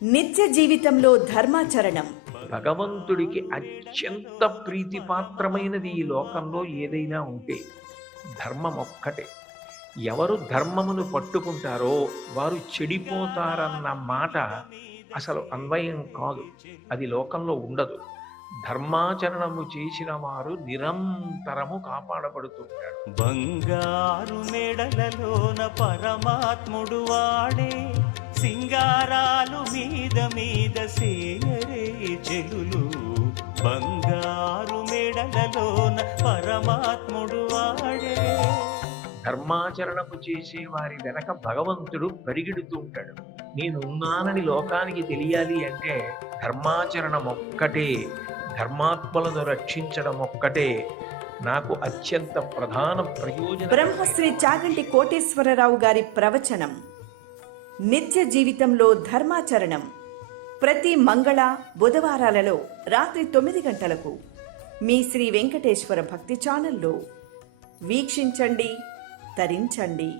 నిత్య జీవితంలో ధర్మాచరణం. భగవంతుడికి అత్యంత ప్రీతిపాత్రమైనది ఈ లోకంలో ఏదైనా ఉంటే ధర్మం ఒక్కటే. ఎవరు ధర్మమును పట్టుకుంటారో వారు చెడిపోతారన్న మాట అసలు అన్వయం కాదు, అది లోకంలో ఉండదు. ధర్మాచరణము చేసిన వారు నిరంతరము కాపాడబడుతుంటారు. బంగారు మెడలలోన పరమాత్ముడు వాడే, సింగారాలు మీద మీద సేయరే చెలులు. బంగారు మెడలలోన పరమాత్ముడు వాడే. ధర్మాచరణము చేసే వారి వెనక భగవంతుడు పరిగెడుతూ ఉంటాడు. నేను ఉన్నానని లోకానికి తెలియాలి అంటే ధర్మాచరణం ఒక్కటే, ధర్మాత్మలను రక్షించడం ఒక్కటే నాకు అత్యంత ప్రధాన ప్రయోజనం. బ్రహ్మశ్రీ చాగంటి కోటేశ్వరరావు గారి ప్రవచనం నిత్య జీవితంలో ధర్మాచరణం ప్రతి మంగళ బుధవారాలలో రాత్రి 9 గంటలకు మీ శ్రీ వెంకటేశ్వర భక్తి ఛానల్లో వీక్షించండి, తరించండి.